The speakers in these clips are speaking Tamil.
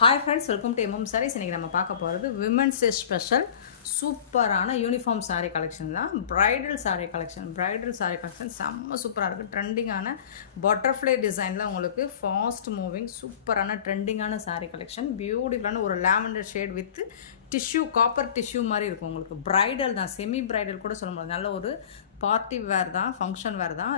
Hi friends, welcome to MM Sarees. இன்றைக்கி நம்ம பார்க்க போகிறது விமென்ஸ் டே ஸ்பெஷல் சூப்பரான யூனிஃபார்ம் சாரீ கலெக்ஷன் தான். ப்ரைடல் சாரீ கலெக்ஷன் செம்ம சூப்பராக இருக்குது. ட்ரெண்டிங்கான பட்டர்ஃப்ளை டிசைனில் உங்களுக்கு ஃபாஸ்ட் மூவிங் சூப்பரான ட்ரெண்டிங்கான சாரீ கலெக்ஷன். பியூட்டிஃபுல்லான ஒரு lavender shade with tissue, copper tissue மாதிரி இருக்கும் உங்களுக்கு. ப்ரைடல் தான், செமி ப்ரைடல் கூட சொல்ல முடியாது. நல்ல ஒரு பார்ட்டி வேர் தான், ஃபங்க்ஷன் வேர் தான்.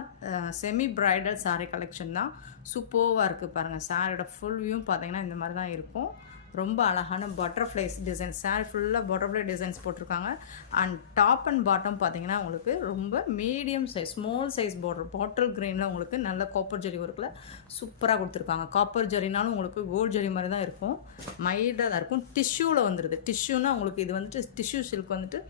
செமி ப்ரைடல் சாரீ கலெக்ஷன் தான். சூப்பராக இருக்குது பாருங்கள். சாரியோட ஃபுல் வியூ பார்த்தீங்கன்னா இந்த மாதிரி தான் இருக்கும். ரொம்ப அழகான பட்டர்ஃப்ளைஸ் டிசைன், சாரி ஃபுல்லாக பட்டர்ஃப்ளை டிசைன்ஸ் போட்டிருக்காங்க. அண்ட் டாப் அண்ட் பாட்டம் பார்த்தீங்கன்னா உங்களுக்கு ரொம்ப medium size, small size border, bottle க்ரீனில் உங்களுக்கு நல்ல காப்பர் ஜெரி ஒர்க்கில் சூப்பராக கொடுத்துருக்காங்க. காப்பர் ஜெரினாலும் உங்களுக்கு கோல்ட் ஜெரி மாதிரி தான் இருக்கும், மைல்டாக தான் இருக்கும். டிஷ்யூவில் வந்துடுது. டிஷ்யூனா உங்களுக்கு இது வந்துட்டு டிஷ்யூ சில்க் வந்துட்டு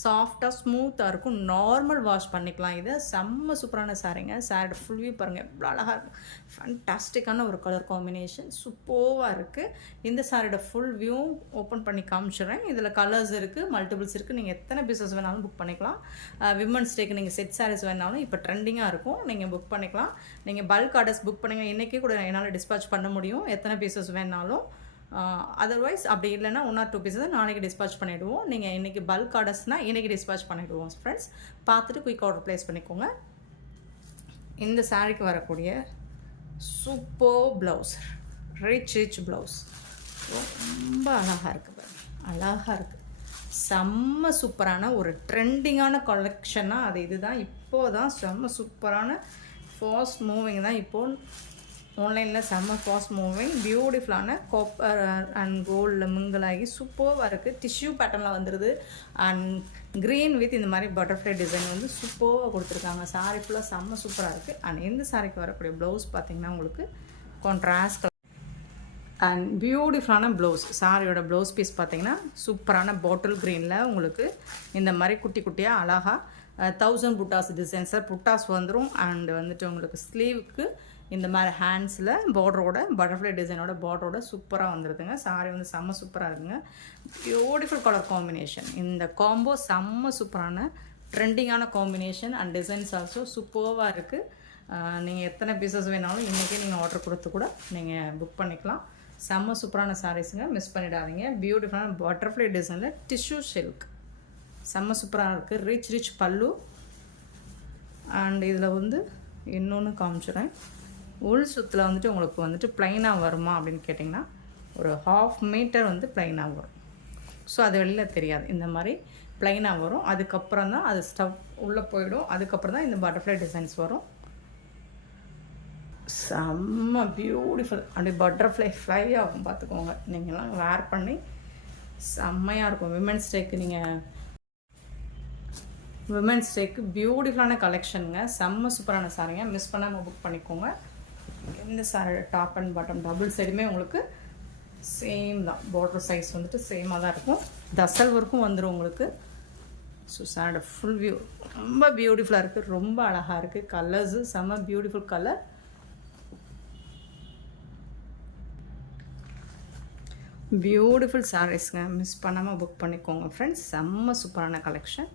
சாஃப்டாக ஸ்மூத்தாக இருக்கும். நார்மல் வாஷ் பண்ணிக்கலாம். இது செம்ம சூப்பரான சாரீங்க. சாரியோட ஃபுல் வியூ பாருங்கள், எவ்வளோ அழகாக இருக்குது. ஃபேன்டாஸ்டிக்கான ஒரு கலர் காம்பினேஷன் சூப்பராக இருக்குது. இந்த சாரியோட ஃபுல் வியூ ஓப்பன் பண்ணி காமிச்சிடுறேன். இதில் கலர்ஸ் இருக்குது, மல்டிபிள்ஸ் இருக்குது. நீங்கள் எத்தனை பீசஸ் வேணாலும் புக் பண்ணிக்கலாம். விமன்ஸ் டேக்கு நீங்கள் செட் சாரீஸ் வேணாலும் இப்போ ட்ரெண்டிங்காக இருக்கும், நீங்கள் புக் பண்ணிக்கலாம். நீங்கள் பல்க் ஆர்டர்ஸ் புக் பண்ணுங்கள். இன்றைக்கி கூட என்னால் டிஸ்பேச் பண்ண முடியும், எத்தனை பீசஸ் வேணாலும். அதர்வைஸ் அப்படி இல்லைன்னா 1 or 2 பீஸஸ் நாளைக்கு டிஸ்பேச் பண்ணிவிடுவோம். நீங்கள் இன்றைக்கி பல்க் ஆர்டர்ஸ்னால் இன்றைக்கி டிஸ்பேச் பண்ணிவிடுவோம் ஃப்ரெண்ட்ஸ். பார்த்துட்டு குயிக் ஆர்டர் ப்ளேஸ் பண்ணிக்கோங்க. இந்த சாரீக்கு வரக்கூடிய சூப்பர் ப்ளவுஸ், ரிச் ப்ளவுஸ் ரொம்ப அழகாக இருக்குது பாருங்கள், அழகாக இருக்குது. செம்ம சூப்பரான ஒரு ட்ரெண்டிங்கான கலெக்ஷனாக அது இதுதான். இப்போது தான் செம்ம சூப்பரான ஃபாஸ்ட் மூவிங் தான் இப்போது ஆன்லைனில் செம்ம ஃபாஸ்ட் மூவிங். பியூட்டிஃபுல்லான காப்பர் அண்ட் கோல்டில் மிங்கிளாகி சூப்பராக இருக்குது. டிஷ்யூ பேட்டர்னில் வந்துடுது. அண்ட் க்ரீன் வித் இந்த மாதிரி பட்டர்ஃப்ளை டிசைன் வந்து சூப்பராக கொடுத்துருக்காங்க. சாரீ ஃபுல்லாக செம்ம சூப்பராக இருக்குது. அண்ட் இந்த சாரீக்கு வரக்கூடிய ப்ளவுஸ் பார்த்திங்கன்னா உங்களுக்கு கான்ட்ராஸ்ட் கலர் அண்ட் பியூட்டிஃபுல்லான ப்ளவுஸ். சாரியோட ப்ளவுஸ் பீஸ் பார்த்திங்கன்னா சூப்பரான பாட்டில் க்ரீனில் உங்களுக்கு இந்த மாதிரி குட்டி குட்டியாக அழகாக 1000 புட்டாஸ் டிசைன்ஸில் புட்டாஸ் வந்துடும். அண்டு வந்துட்டு உங்களுக்கு ஸ்லீவுக்கு இந்த மாதிரி ஹேண்ட்ஸில் பார்டரோட பட்டர்ஃப்ளை டிசைனோட பார்டரோட சூப்பராக வந்துடுதுங்க. சாரி வந்து செம்ம சூப்பராக இருக்குங்க. Beautiful colour combination. இந்த காம்போ செம்ம சூப்பரான ட்ரெண்டிங்கான காம்பினேஷன் அண்ட் டிசைன்ஸ் ஆல்சோ சூப்பராக இருக்குது. நீங்கள் எத்தனை பீசஸ் வேணாலும் இன்றைக்கே நீங்கள் ஆர்டர் கொடுத்து கூட நீங்கள் புக் பண்ணிக்கலாம். செம்ம சூப்பரான சாரீஸுங்க, மிஸ் பண்ணிடாதீங்க. பியூட்டிஃபுல்லான பட்டர்ஃப்ளை டிசைனில் டிஷ்யூ சில்க் செம்ம சூப்பராக இருக்குது. ரிச் பல்லு. அண்ட் இதில் வந்து இன்னொன்று காமிச்சிடுறேன். உள் சுத்தில் வந்துட்டு உங்களுக்கு வந்துட்டு ப்ளைனாக வருமா அப்படின்னு கேட்டிங்கன்னா ஒரு 1/2 மீட்டர் வந்து ப்ளைனாக வரும். ஸோ அது வெளியில் தெரியாது, இந்த மாதிரி ப்ளைனாக வரும். அதுக்கப்புறம் தான் அது ஸ்டவ் உள்ளே போயிடும். அதுக்கப்புறம் தான் இந்த பட்டர்ஃப்ளை டிசைன்ஸ் வரும். செம்ம பியூட்டிஃபுல். அப்படி பட்டர்ஃப்ளை ஃப்ளை ஆகும் பார்த்துக்கோங்க. நீங்கள்லாம் வேர் பண்ணி செம்மையாக இருக்கும். விமென்ஸ் டேக்கு பியூட்டிஃபுல்லான கலெக்ஷனுங்க. செம்ம சூப்பரான சாரிங்க, மிஸ் பண்ணாமல் புக் பண்ணிக்கோங்க. இந்த சாரியோட டாப் அண்ட் பாட்டம் டபுள் சைடுமே உங்களுக்கு சேம் தான். பார்டர் சைஸ் வந்துட்டு சேமாக தான் இருக்கும். தசல் ஒர்க்கும் வந்துடும் உங்களுக்கு. ஸோ சாரியோட ஃபுல் வியூ ரொம்ப பியூட்டிஃபுல்லாக இருக்குது, ரொம்ப அழகாக இருக்குது. கலர்ஸு செம்ம பியூட்டிஃபுல் கலர். பியூட்டிஃபுல் சாரீஸ்ங்க, மிஸ் பண்ணாமல் புக் பண்ணிக்கோங்க ஃப்ரெண்ட்ஸ். செம்ம சூப்பரான கலெக்ஷன்,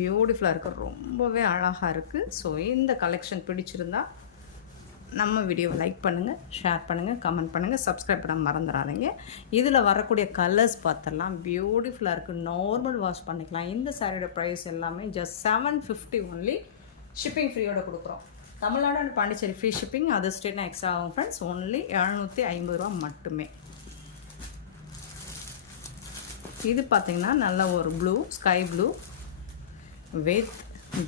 பியூட்டிஃபுல்லாக இருக்குது, ரொம்பவே அழகாக இருக்குது. ஸோ இந்த கலெக்ஷன் பிடிச்சிருந்தா நம்ம வீடியோவை லைக் பண்ணுங்கள், ஷேர் பண்ணுங்கள், கமெண்ட் பண்ணுங்கள், சப்ஸ்கிரைப் பண்ண மறந்துடாதீங்க. இதில் வரக்கூடிய கலர்ஸ் பார்த்துடலாம். பியூட்டிஃபுல்லாக இருக்குது. நார்மல் வாஷ் பண்ணிக்கலாம். இந்த சாரியோட ப்ரைஸ் எல்லாமே ஜஸ்ட் 750 ஒன்லி. ஷிப்பிங் ஃப்ரீயோட கொடுக்குறோம். Tamil Nadu and Pondicherry free shipping, other ஸ்டேட்னா extra ஆகும் ஃப்ரெண்ட்ஸ். ஒன்லி 750 ரூபா மட்டுமே. இது பார்த்திங்கன்னா நல்ல ஒரு blue, sky blue with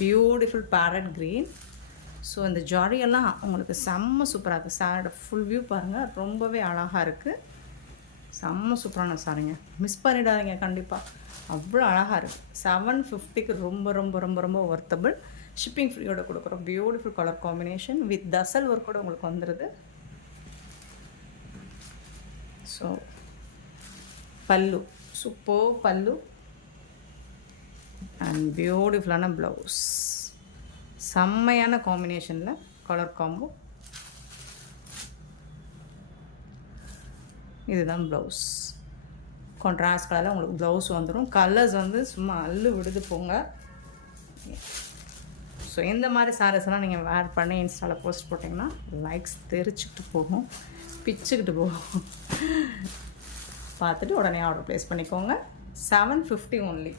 beautiful farad green. So இந்த ஜாரியெல்லாம் உங்களுக்கு செம்ம சூப்பராக இருக்குது. சாரியோட ஃபுல் வியூ பாருங்கள், ரொம்பவே அழகாக இருக்குது. செம்ம சூப்பரான சாரிங்க, மிஸ் பண்ணிடாதீங்க கண்டிப்பாக. அவ்வளோ அழகாக இருக்குது. 750க்கு ரொம்ப ரொம்ப ரொம்ப ரொம்ப ஒர்த்தபிள். ஷிப்பிங் ஃப்ரீயோட கொடுக்குறோம். பியூட்டிஃபுல் கலர் காம்பினேஷன் வித் தசல் ஒர்க்கோட உங்களுக்கு வந்துடுது. ஸோ பல்லு, சூப்பர் பல்லு அண்ட் பியூட்டிஃபுல்லான ப்ளவுஸ். செம்மையான காம்பினேஷனில் கலர் காம்போ. இதுதான் ப்ளவுஸ். கான்ட்ராஸ்ட் கலரில் உங்களுக்கு ப்ளவுஸ் வந்துடும். கலர்ஸ் வந்து சும்மா அள்ளு விடுது போங்க. ஸோ இந்த மாதிரி சாரீஸ்லாம் நீங்கள் வேர் பண்ணி இன்ஸ்டாவில் போஸ்ட் போட்டிங்கன்னா லைக்ஸ் தெரிச்சுக்கிட்டு போகும், பிச்சுக்கிட்டு போகும். பார்த்துட்டு உடனே ஆர்டர் ப்ளேஸ் பண்ணிக்கோங்க. 750 ஒன்லி.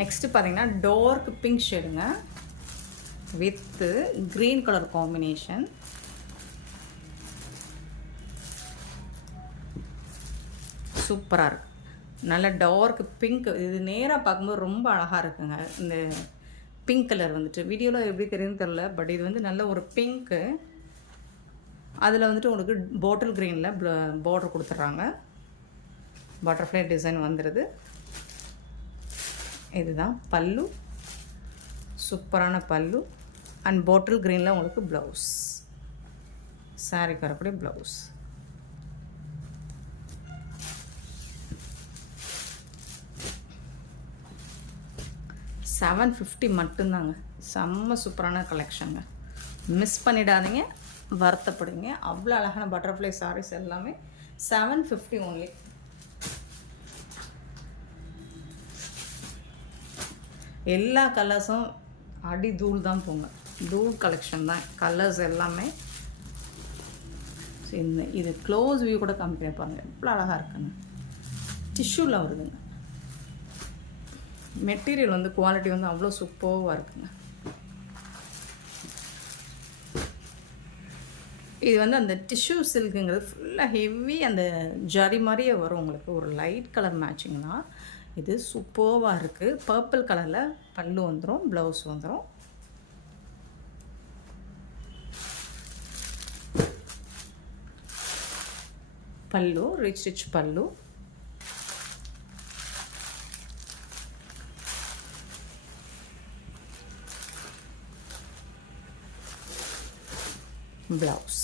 நெக்ஸ்ட்டு பார்த்தீங்கன்னா டார்க் பிங்க் ஷேடுங்க வித்து க்ரீன் கலர் காம்பினேஷன். சூப்பராக இருக்குது. நல்ல டார்க் பிங்க். இது நேராக பார்க்கும்போது ரொம்ப அழகாக இருக்குங்க. இந்த பிங்க் கலர் வந்துட்டு வீடியோவில் எப்படி தெரியுதுன்னு தெரில, பட் இது வந்து நல்ல ஒரு பிங்க்கு. அதில் வந்துட்டு உங்களுக்கு பாட்டில் க்ரீனில் பார்டர் கொடுத்துட்றாங்க. பட்டர்ஃப்ளை டிசைன் வந்துடுது. இதுதான் பல்லு. சூப்பரான பல்லு அண்ட் பாட்டில் க்ரீனில் உங்களுக்கு ப்ளவுஸ். சாரிக்கு வரக்கூடிய ப்ளவுஸ். $750 மட்டும்தாங்க. செம்ம சூப்பரான கலெக்ஷனுங்க. மிஸ் பண்ணிடாதீங்க, வருத்தப்படுங்க. அவ்வளோ அழகான பட்டர்ஃப்ளை சாரீஸ் எல்லாமே 750 ஒன்லி. எல்லா கலர்ஸும் அடி தூள் தான் போங்க. தூள் கலெக்ஷன் தான் கலர்ஸ் எல்லாமே. இந்த இது க்ளோஸ் வியூ கூட கம்பேர் பாருங்கள், எவ்வளோ அழகாக இருக்குங்க. டிஷ்யூவில் வருதுங்க. மெட்டீரியல் வந்து குவாலிட்டி வந்து அவ்வளோ சூப்பராக இருக்குங்க. இது வந்து அந்த டிஷ்யூ சில்க்குங்கிறது ஃபுல்லாக ஹெவி அந்த ஜரி மாதிரியே வரும் உங்களுக்கு. ஒரு லைட் கலர் மேட்சிங் தான். இது சூப்பராக இருக்குது. பர்பிள் கலரில் பல்லு வந்துடும், ப்ளவுஸ் வந்துடும். பல்லு ரிச் பல்லு. ப்ளவுஸ்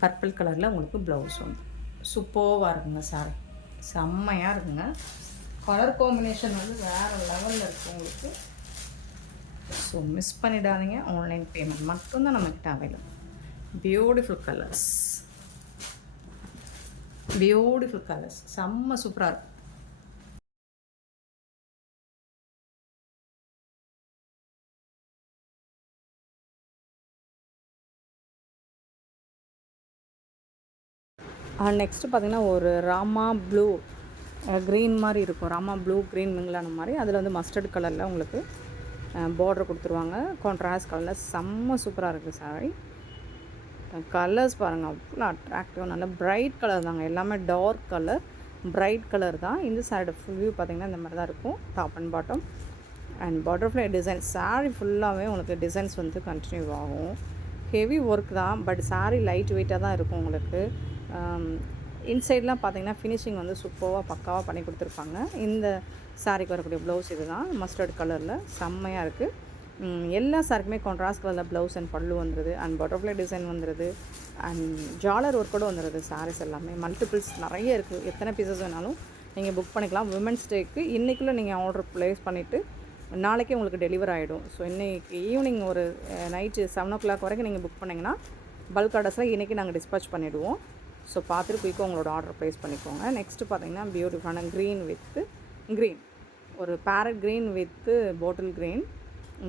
பர்பிள் கலரில் உங்களுக்கு ப்ளவுஸ் வந்து சூப்பராக இருக்குங்க. சாரி செம்மையாக இருக்குங்க. கலர் காம்பினேஷன் வந்து வேறு லெவலில் இருக்குது உங்களுக்கு. ஸோ மிஸ் பண்ணிடாதீங்க. ஆன்லைன் பேமெண்ட் மட்டும்தான் நம்மக்கிட்ட available. Beautiful colours, beautiful colours, செம்ம சூப்பராக இருக்கும். நெக்ஸ்ட்டு பார்த்திங்கன்னா ஒரு ராமா ப்ளூ க்ரீன் மாதிரி இருக்கும். ராமா ப்ளூ க்ரீன் மிங்கிலான மாதிரி. அதில் வந்து மஸ்டர்ட் கலரில் உங்களுக்கு பார்டர் கொடுத்துருவாங்க. கான்ட்ராஸ்ட் கலரில் செம்ம சூப்பராக இருக்குது சாரி. கலர்ஸ் பாருங்கள், அவ்வளோ அட்ராக்டிவாக நல்ல பிரைட் கலர் தாங்க. எல்லாமே டார்க் கலர், பிரைட் கலர் தான். இந்த சாரியோட ஃபுல் வியூ பார்த்திங்கன்னா இந்த மாதிரி தான் இருக்கும். Top and bottom and butterfly design. Sari ஃபுல்லாகவே உங்களுக்கு டிசைன்ஸ் வந்து கண்டினியூ ஆகும். ஹெவி ஒர்க் தான், பட் சாரீ லைட் வெயிட்டாக தான் இருக்கும் உங்களுக்கு. இன்சைட்லாம் பார்த்திங்கன்னா ஃபினிஷிங் வந்து சூப்பராக பக்காவாக பண்ணி கொடுத்துருப்பாங்க. இந்த சாரீக்கு வரக்கூடிய ப்ளவுஸ் இது தான், மஸ்டர்ட் கலரில் செம்மையாக இருக்குது. எல்லா சாரிக்குமே கான்ட்ராஸ்ட் கலரில் ப்ளவுஸ் அண்ட் பல்லு வந்துடுது. அண்ட் பட்டர்ஃப்ளை டிசைன் வந்துடுது. அண்ட் ஜாலர் ஒர்க் கூட வந்துடுது. சாரீஸ் எல்லாமே மல்டிபிள்ஸ் நிறைய இருக்குது. எத்தனை பீசஸ் வேணாலும் நீங்கள் புக் பண்ணிக்கலாம். விமென்ஸ் டேக்கு இன்றைக்குள்ளே நீங்கள் ஆர்டர் ப்ளேஸ் பண்ணிவிட்டு நாளைக்கே உங்களுக்கு டெலிவர் ஆகிடும். ஸோ இன்றைக்கி ஈவினிங் ஒரு நைட்டு 7 o'clock வரைக்கும் நீங்கள் புக் பண்ணிங்கன்னா பல்க் ஆர்டர்ஸில் இன்றைக்கி நாங்கள் டிஸ்பேச் பண்ணிவிடுவோம். ஸோ பார்த்துட்டு குயிக்காக உங்களோட ஆர்டர் ப்ளேஸ் பண்ணிக்கோங்க. நெக்ஸ்ட்டு பார்த்திங்கன்னா பியூட்டிஃபுல்லான க்ரீன் வித்து க்ரீன், ஒரு farad green with bottle green.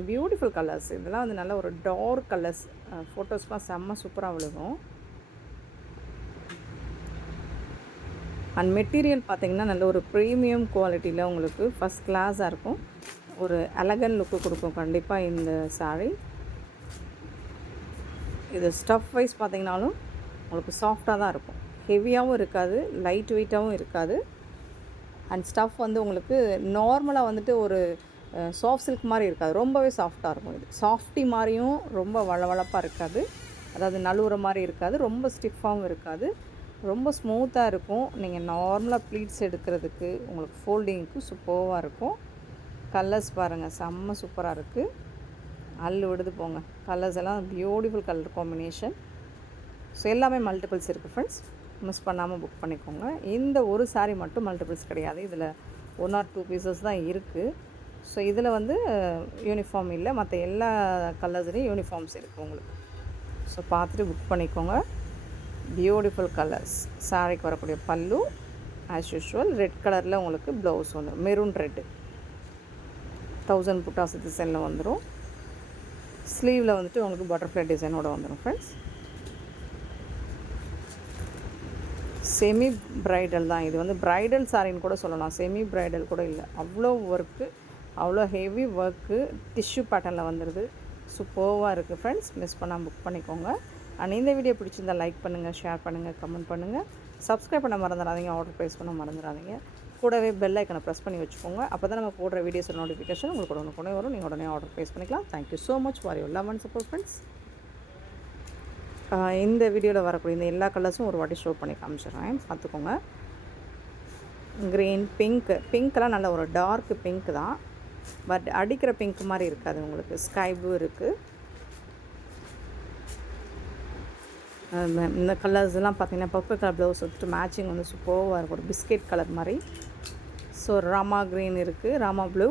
Beautiful colours. இதெல்லாம் வந்து நல்ல ஒரு டார்க் கலர்ஸ். ஃபோட்டோஸ்லாம் செம்ம சூப்பராக விழுகும். அண்ட் மெட்டீரியல் பார்த்திங்கன்னா நல்ல ஒரு ப்ரீமியம் குவாலிட்டியில் உங்களுக்கு ஃபஸ்ட் கிளாஸாக இருக்கும். ஒரு எலகன்ட் லுக்கு கொடுக்கும் கண்டிப்பாக இந்த சாரீ. இது ஸ்டஃப் வைஸ் பார்த்திங்கனாலும் உங்களுக்கு சாஃப்டாக தான் இருக்கும். ஹெவியாகவும் இருக்காது, லைட் வெயிட்டாகவும் இருக்காது. அண்ட் ஸ்டஃப் வந்து உங்களுக்கு நார்மலாக வந்துட்டு ஒரு சாஃப்ட் சில்க் மாதிரி இருக்காது, ரொம்பவே சாஃப்டாக இருக்கும். இது சாஃப்டி மாதிரியும் ரொம்ப வளவளப்பாக இருக்காது, அதாவது நழுவுற மாதிரி இருக்காது, ரொம்ப ஸ்டிஃபாகவும் இருக்காது, ரொம்ப ஸ்மூத்தாக இருக்கும். நீங்கள் நார்மலாக ப்ளீட்ஸ் எடுக்கிறதுக்கு உங்களுக்கு ஃபோல்டிங்க்கு சூப்பராக இருக்கும். கலர்ஸ் பாருங்கள், செம்ம சூப்பராக இருக்குது. அள்ளு விடுது போங்க. கலர்ஸ் எல்லாம் பியூட்டிஃபுல் கலர் காம்பினேஷன். ஸோ எல்லாமே மல்டிபிள்ஸ் இருக்குது ஃப்ரெண்ட்ஸ், மிஸ் பண்ணாமல் புக் பண்ணிக்கோங்க. இந்த ஒரு சாரீ மட்டும் மல்டிபிள்ஸ் கிடையாது, இதில் 1 or 2 பீசஸ் தான் இருக்குது. ஸோ இதில் வந்து யூனிஃபார்ம் இல்லை, மற்ற எல்லா கலர்ஸ்லேயும் யூனிஃபார்ம்ஸ் இருக்குது உங்களுக்கு. ஸோ பார்த்துட்டு புக் பண்ணிக்கோங்க. Beautiful colours. சாரீக்கு வரக்கூடிய பல்லு ஆஸ் யூஷுவல் ரெட் கலரில் உங்களுக்கு ப்ளவுஸ் வந்துடும், மெரூன் ரெட்டு. 1000 புட்டாஸ் டிசைனில் வந்துடும். ஸ்லீவில் வந்துட்டு உங்களுக்கு பட்டர்ஃப்ளை டிசைனோடு வந்துடும் ஃப்ரெண்ட்ஸ். செமி ப்ரைடல் தான். இது வந்து ப்ரைடல் சாரின்னு கூட சொல்லலாம், செமி ப்ரைடல் கூட இல்லை. அவ்வளோ ஒர்க்கு, அவ்வளோ ஹெவி ஒர்க்கு, டிஷ்யூ பேட்டர்னில் வந்துடுது. சூப்பர்வாக இருக்குது ஃப்ரெண்ட்ஸ். மிஸ் பண்ணாமல் புக் பண்ணிக்கோங்க. அண்ட் இந்த வீடியோ பிடிச்சிருந்தால் லைக் பண்ணுங்கள், ஷேர் பண்ணுங்கள், கமெண்ட் பண்ணுங்கள். சப்ஸ்கிரைப் பண்ண மறந்துடாதீங்க, ஆர்டர் ப்ளேஸ் பண்ண மறந்துடாதீங்க. கூடவே பெல் ஐக்கனை ப்ரெஸ் பண்ணி வச்சுக்கோங்க. அப்போ தான் நம்ம போடுற வீடியோஸ் நோட்டிஃபிகேஷன் உங்களுக்கு உடனே வரும். நீங்கள் உடனே ஆர்டர் ப்ளேஸ் பண்ணிக்கலாம். Thank you so much for your love and support friends. இந்த வீடியோவில் வரக்கூடிய இந்த எல்லா கலர்ஸும் ஒரு வாட்டி ஷோ பண்ணி காமிச்சிடுறேன், பார்த்துக்கோங்க. க்ரீன், பிங்க்கெல்லாம் நல்ல ஒரு டார்க் பிங்க் தான், பட் அடிக்கிற பிங்க் மாதிரி இருக்காது உங்களுக்கு. ஸ்கை ப்ளூ இருக்குது. இந்த கலர்ஸ்லாம் பார்த்தீங்கன்னா பர்பிள் கலர் ப்ளவுஸ் வச்சுட்டு மேட்சிங் வந்து சூப்பராக இருக்கும், ஒரு பிஸ்கெட் கலர் மாதிரி. ஸோ ராமா க்ரீன் இருக்குது, ராமா ப்ளூ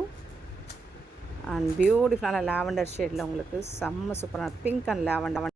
அண்ட் பியூட்டிஃபுல்லான லாவெண்டர் ஷேடில் உங்களுக்கு செம்ம சூப்பரான பிங்க் அண்ட் லாவெண்டர்